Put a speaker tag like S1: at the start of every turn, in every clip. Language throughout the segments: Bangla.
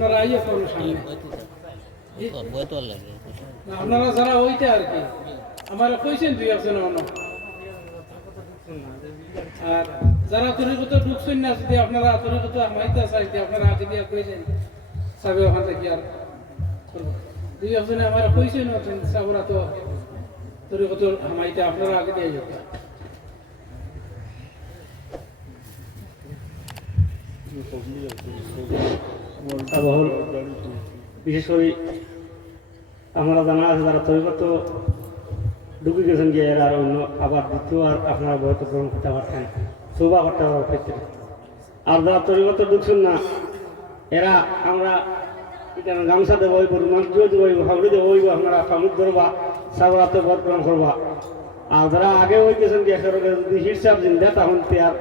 S1: আপনারা আইয়ে করুন সামনে। আপনারা যারা ওইটা আর কি, আমার কইছেন দুই একজন আর যারা তরিকত ঢুকছেন না, যদি আপনারা তরিকত মাইতে চাইতে আপনারা আগে দিয়ে কইছেন সাবে ওখান থেকে আর দুই একজনে আমার কইছেন সাবরা তো তরিকত মাইতে আপনারা আগে দিয়ে যেতে
S2: আবহল বিশেষ করে আমরা জানা আছে যারা তৈরি ঢুকে গেছেন গিয়ে এরা অন্য আবার দ্বিতীয় আর আপনারা বয়স গ্রহণ করতে পারতেন শোভা করতে পারতেন আর যারা তৈরিগত ঢুকছেন না, এরা আমরা এখানে গামছা দেবো, ওই রুমাল দেবো হাবড়ি দেবো, ওই আপনারা কামড় ধরবা সাবরাতে বধ গ্রহণ করবা। আর যারা আগে ওই গেছেন একেবারে যদি হিসাব জিন্দা তখন তে আর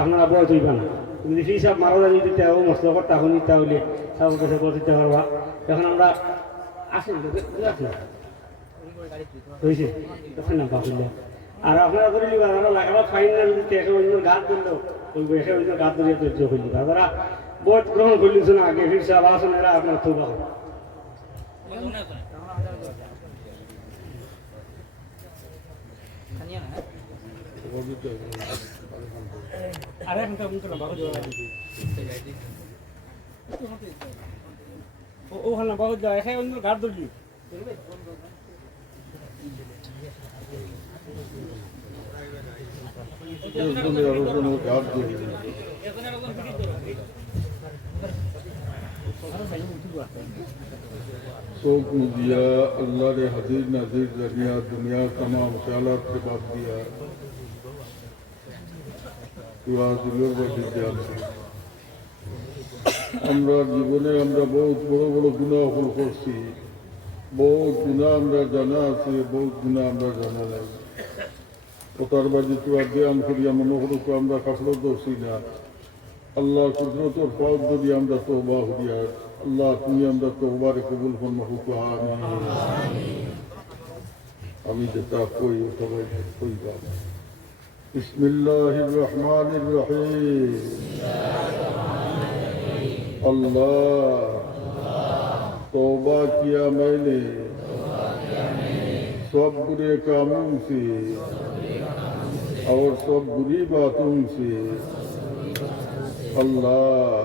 S2: আপনারা বয়স হইবা না। যদি হিসাব মারা যায় যদি তেও মশলা করতে তখন তাহলে সাবর কাছে করতে পারবা এখন আমরা আসেন হয়েছে তখন না বাবুল্লা আর আপনারা ধরে নিবা আমরা লাগাবা ফাইন না যদি একে অন্য গাছ দিল ওই একে অন্য গাছ ধরিয়ে ধৈর্য করলি তারা বোধ গ্রহণ করলিস না আগে আবার আসুন এরা আপনার তো ভালো
S3: دیا اللہ نے حضیر نظیر دنیا تمام خیالات کے بعد دیا۔ দিলের মধ্যে আছে আমরা জীবনে আমরা বহুত বড় বড় গুণা অফল করছি বহুত গুণা আমরা জানা আছে বহুত গুণা আমরা জানা নাই ওটার বাজি তো আর ব্যায়াম করিয়া মনে করুক আমরা কাপড় দোষী না আল্লাহ কুদরতর পাক যদি আমরা তওবা করিয়া আল্লাহ তুমি আমরা তওবারে কবুল ফরমাহুক আমিন আমি যেটা কই সবাই কইবা بسم الله الرحمن الرحيم. اللہ توبہ کیا میں نے. سب برے کاموں سے. اور سب بری باتوں سے. اللہ.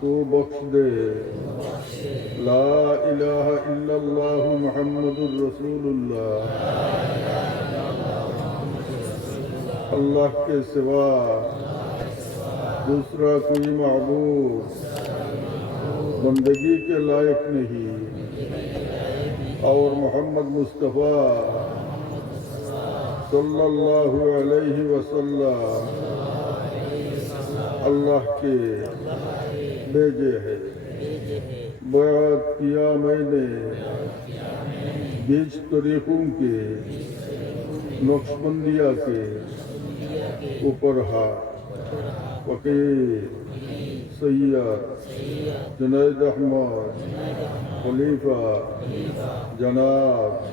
S3: تو بخش دے. لا الہ الا اللہ محمد الرسول اللہ. اللہ کے سوا دوسرا کوئی معبود بندگی کے لائق نہیں اور محمد مصطفیٰ صلی اللہ علیہ وسلم اللہ کے بیجے ہے بیعت کیا میں نے بیچ طریقوں کے، نقش بندیہ کے اوپر ہا وکیل سید جنید احمد خلیفہ جناب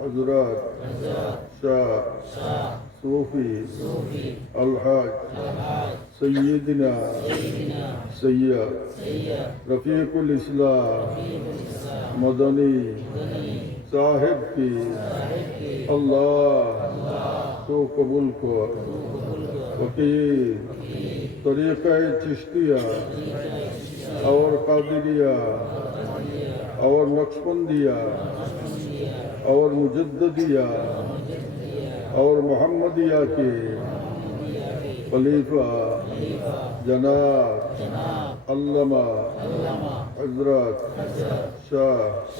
S3: حضرت شاہ صوفی الحاج سیدنا سید رفیق الاسلام مدنی صاحب کی اللہ تو قبول کو فقیر طریقہ چشتیہ اور قادریہ اور نقشبندیہ اور مجددیہ اور محمدیہ کے خلیفہ جناب علامہ حضرت شاہ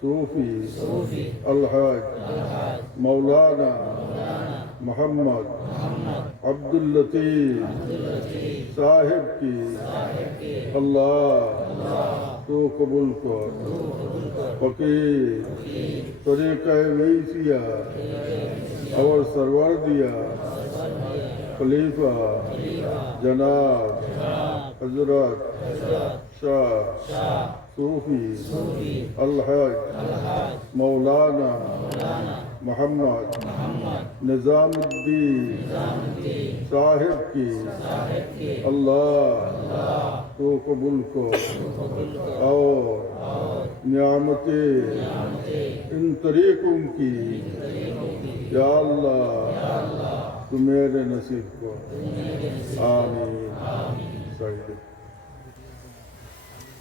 S3: صوفی الحاج مولانا محمد عبد الطیف صاحب کی اللہ تو قبول کر۔ فقیر، طریقہ ویسیہ، اور سرور دیا خلیفہ، جناب، حضرت شاہ، صوفی الحج مولانا محمد نظام الدین صاحب کی اللہ کو قبول کو اور نعمتیں ان طریقوں کی یا اللہ تو میرے نصیب کو آمین سعید.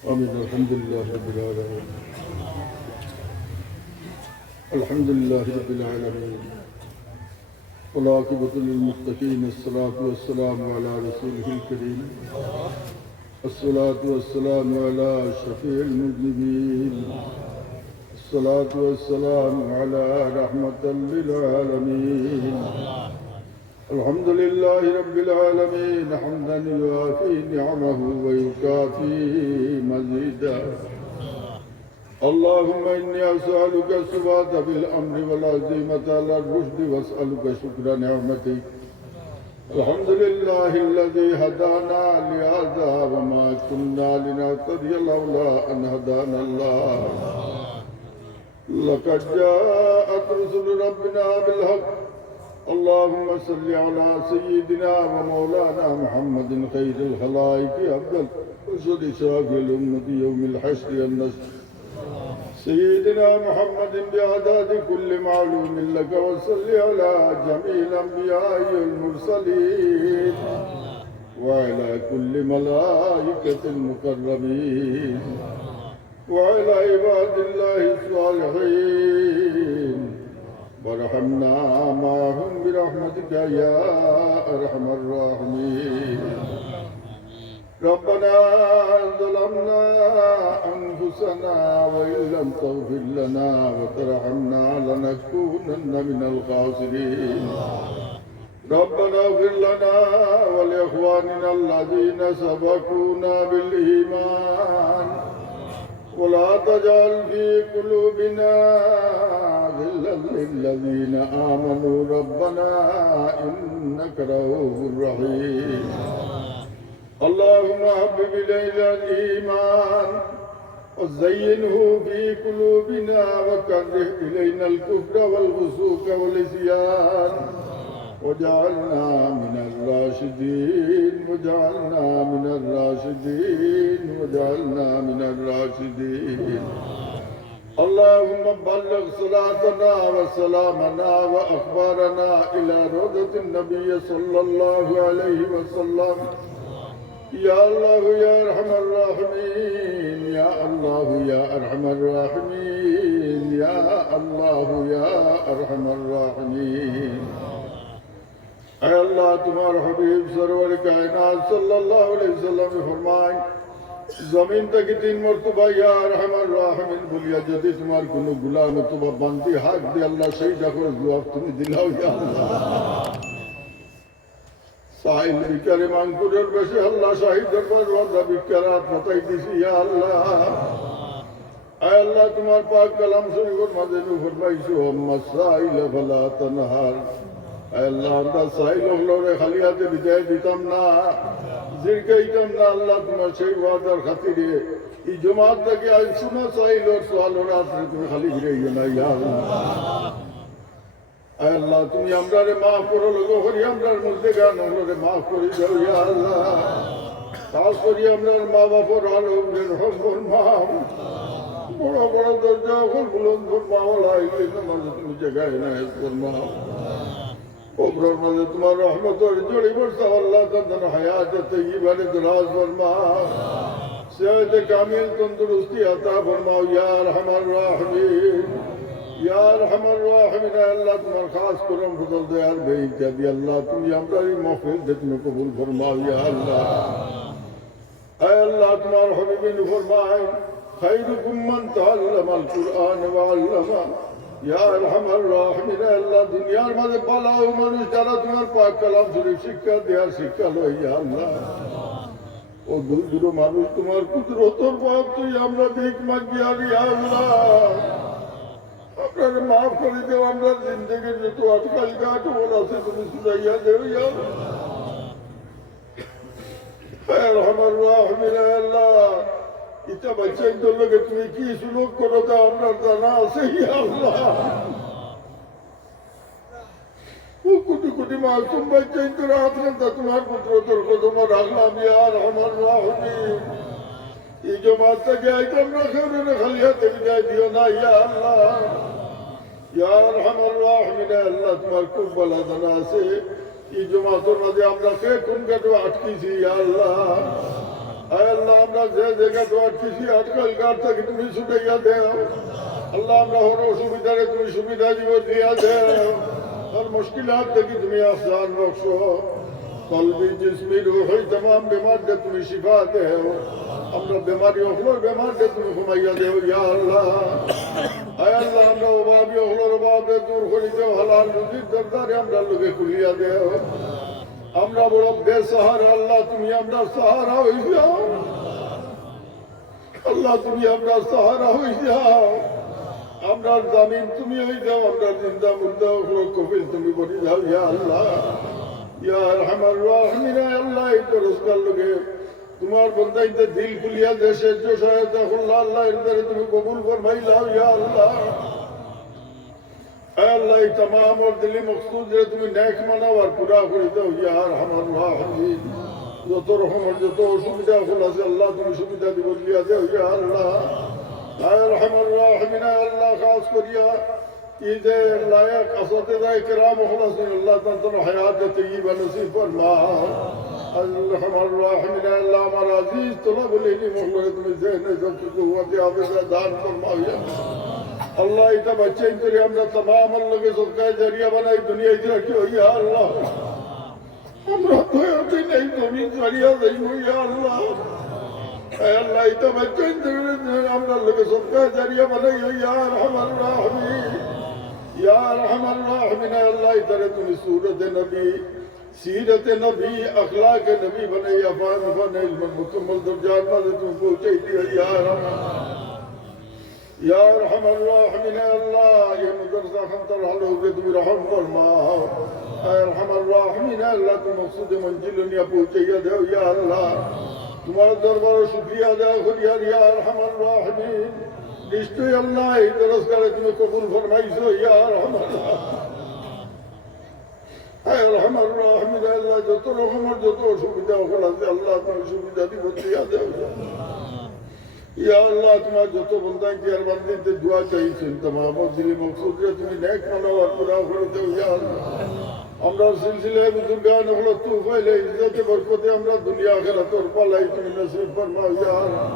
S3: آمین. الحمدللہ رب العالمین. الحمد لله رب العالمين. والعاقبة للمتقين الصلاة والسلام على رسوله الكريم. الصلاة والسلام على شفيع المذنبين. الصلاة والسلام على رحمة للعالمين. الحمد لله رب العالمين حمدا يوافي نعمه ويكافي مزيدا. اللهم إني أسألك الثبات بالأمر والعزيمة على الرشد وأسألك شكر نعمتك الحمد لله الذي هدانا لهذا وما كنا لنهتدي لولا أن هدانا الله. لقد جاءت رسل ربنا بالحق. اللهم صل على سيدنا ومولانا محمد خير الخلائق أفضل. رسل شاف الأمة يوم الحشر والنشر. سيدنا محمد بعدد كل معلوم لك وصل على جميع الأنبياء والمرسلين وعلى كل ملائكة المقربين وعلى عباد الله الصالحين. وارحمنا معهم برحمتك يا أرحم الراحمين. ربنا ظلمنا أنفسنا وإن لم تغفر لنا وترحمنا لنكونن من الخاسرين. ربنا اغفر لنا ولإخواننا الذين سبقونا بالإيمان. ولا تجعل في قلوبنا غلا للذين آمنوا. ربنا إنك رؤوف رحيم. اللهم حبب إلينا الإيمان وزينه في قلوبنا وكره إلينا الكفر والفسوق والعصيان. وجعلنا من الراشدين وجعلنا من الراشدين وجعلنا من الراشدين. اللهم بلغ صلاتنا وسلامنا وأخبارنا إلى روضة النبي صلى الله عليه وسلم. يا الله يا أرحم الراحمين يا الله يا أرحم الراحمين يا الله يا أرحم الراحمين اے اللہ تمہارا حبیب سرور کائنات صلی اللہ علیہ وسلم نے فرمائیں জমিন থেকে তিন মর্তবা ইয়া রহমান রাহমিন বলিয়া যদি তোমার কোনো গুলাম অথবা বান্দি হাত দিয়ে আল্লাহ সেইটা করে জবাব তুমি দিলাও ইয়া আল্লাহ সাহিল বিকারে মাঙ্কুরের বেশি আল্লাহ দরবার ওয়াদা বিকারাত মাতাই দিছি আল্লাহ। আল্লাহ, তোমার পাক কালাম শরীফের মাঝে নু ফরমাইছো আম্মা সাইল ফালা তানহার। আল্লাহ, আমরা সাইল হলরে খালি হাতে বিদায় দিতাম না, জিরকাইতাম না, আল্লাহ তোমার সেই ওয়াদার খাতিরে। এই জমাত থেকে আজ শোনা সাইল ওর সোয়াল ওর আসলে তুমি খালি ফিরে আয় আল্লাহ, তুমি আমরা রে মাফ করো লোক করি আমরার মধ্যে গান হলো মাফ করি দাও ইয়া আল্লাহ। খাস করি আমরার মা বাপর আলো রহমর মাফ বড় বড় দরজা ওখান বুলন্দ মাওলা, এগুলি নামাজে তুমি জায়গায় না করমা কবরের মাঝে তোমার রহমতের জড়ি বসতে আল্লাহ তাদের হায়াত তৈবারে দরাজ ফরমা সেহত কামিল তন্দুরুস্তি আতা ফরমাও ইয়ার হামার রাহমিন। ইয়ার হামার রাহমিনা, আল্লাহ তোমার খাস করম ফজল দয়ার বেইতা দি আল্লাহ তুমি আমরা এই মাহফিল দে তুমি কবুল ফরমাও, ইয়া আল্লাহ। আয় আল্লাহ তোমার হবিবিন ফরমায় খাইরুকুম মান তাআল্লামাল কুরআন ওয়া আল্লামা। ইয়ার হামার রাহমিনা আল্লাহ দুনিয়ার মাঝে বালাও মানুষ যারা তোমার পাক কালাম শরীফ শিক্ষা দেয়ার শিক্ষা লয়, ইয়া আল্লাহ। ও দূর দূর মানুষ, তোমার কুদরতর পাপ তুই আমরা ভিক মাগি আর আল্লাহ। আপনার মাফ করে দেও, আমরা জিন্দগির যত আটকাল গাছ বল আছে তুমি শুনাইয়া ইয়া আরহামার রাহিমিন আল্লাহ। ইটা বাচ্চাদের লোকে তুমি কি সুযোগ করো তা আমরা জানা আছে, ইয়া আল্লাহ। কোটি কোটি মাসুম বাচ্চা তোর আত্মা তোমার পুত্র তোর কদমা রাখলাম ইয়ার আমার রাহুল এই জমাতটাকে আইতাম না খালি হাতে বিদায় দিও না, ইয়া আল্লাহ। یا الحم الراحمین اللہ تمہار کب بلا دنا سے یہ جمعہ تو نظر ہمارا سے کن کے تو اٹکی سی، یا اللہ۔ اے اللہ ہمارا سے دیکھا تو اٹکی سی۔ اٹکل کار تک تمہیں سنے گیا دے اللہ ہمارا ہونو سمیدہ رہے تمہیں سمیدہ جی وہ دیا دے اور مشکلات تک تمہیں آسان رکھو قلبی جسمی روحی تمام بیمار دے تمہیں شفا دے ہو ہمارا بیماری اخلو بیمار دے تمہیں خمائیہ دے ہو یا اللہ۔ আমরা বড় বেসাহারা আল্লাহ তুমি আমরা সাহারা হয়ে যাও। আল্লাহ তুমি আমরা সাহারা হয়ে যাও। আমরা জামিন তুমি হয়ে যাও, আমরা জিন্দা মুদ্দা হলো তুমি বলি যাও ইয়া আল্লাহ। ইয়া রহমান রাহমিনা আল্লাহ, এই তো রোজগার লোকে তোমার বন্দাইতে দিল খুলিয়া যে শেষ সহায়তা করলা আল্লাহ, এর দ্বারা তুমি কবুল ফরমাইলাও, ইয়া আল্লাহ। আল্লাহ তমাম ওর দিলি মকসুদ যে তুমি নেক মানাও আর পুরা করে দাও, ইয়া আর আমার হামিদ যত রকমের যত অসুবিধা হল আছে, আল্লাহ তুমি সুবিধা দিব, দিয়া দাও, ইয়া আল্লাহ। আর আমার রাহমিন আল্লাহ, খাস করিয়া। যে লায়ক আসতে যায় কেরাম হল আল্লাহ তান্তর হায়াত তৈয়িবা নসিব ফরমা আল্লাহ আমার আজিজ তোলা বলে করে তুমি জেনে সবকিছু হতে হবে দান করবা আল্লাহ এটা বাচ্চাই করে, আমরা তমাম আল্লাহকে সরকার জারিয়া বানাই দুনিয়া ইতরা কি হইয়া আল্লাহ। আমরা তো হতে নেই তুমি জারিয়া দেই হইয়া আল্লাহ। আল্লাহ, এটা বাচ্চাই করে আমরা আল্লাহকে সরকার জারিয়া বানাই হইয়া রহমান রাহমি। ইয়া রহমান রাহমিনা আল্লাহ ইতারে তুমি সুরত নবী سیرت نبی اخلاق نبی بنے یا فان فان علم مکمل درجات میں تم کو چاہیے یا رحم یا رحم الراحمین اللہ یہ مدرسہ ہم تر حل ہو کہ تم رحم فرما اے رحم الراحمین اللہ کو مقصود منزل نیا پہنچے دے یا اللہ تمہارا دربار شکریہ ادا کر یا رحم الراحمین نشتے اللہ ادرس کرے تمہیں قبول فرمائیسو یا رحم اللہ রহমান রহমিন আল্লাহ যত রকমের যত অসুবিধা ওখানে আছে আল্লাহ তোমার সুবিধা দিব দিয়া দেও ইয়া আল্লাহ তোমার যত বন্ধাই দিয়ার বান্দিতে দোয়া চাইছেন তোমার দিলি মকসুদে তুমি নেক মানাও আর পুরা করে দেও ইয়া আল্লাহ আমরা সিলসিলায় বুজুর্গান হলো তু ফাইলে ইজ্জতে বরকতে আমরা দুনিয়া আখিরাতের পালাই তুমি নসিব ফরমাও ইয়া আল্লাহ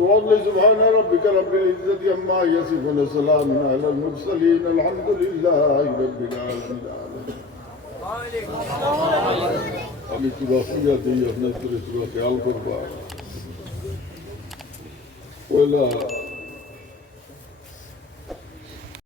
S3: وقل سبحان ربك رب العزة عما يصفون سلام على المرسلين الحمد لله رب العالمين আমি চুরাশিয়া দিই আপনার চুরা খেয়াল করবা? পয়লা